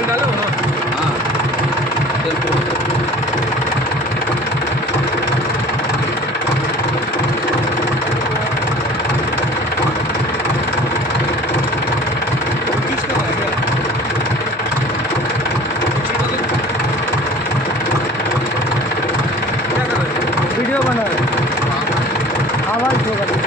तेल डाले हो ना? हाँ तेल फोड़ दो। किसका है क्या? क्या कर रहे हो? वीडियो बना रहे, आवाज होगा।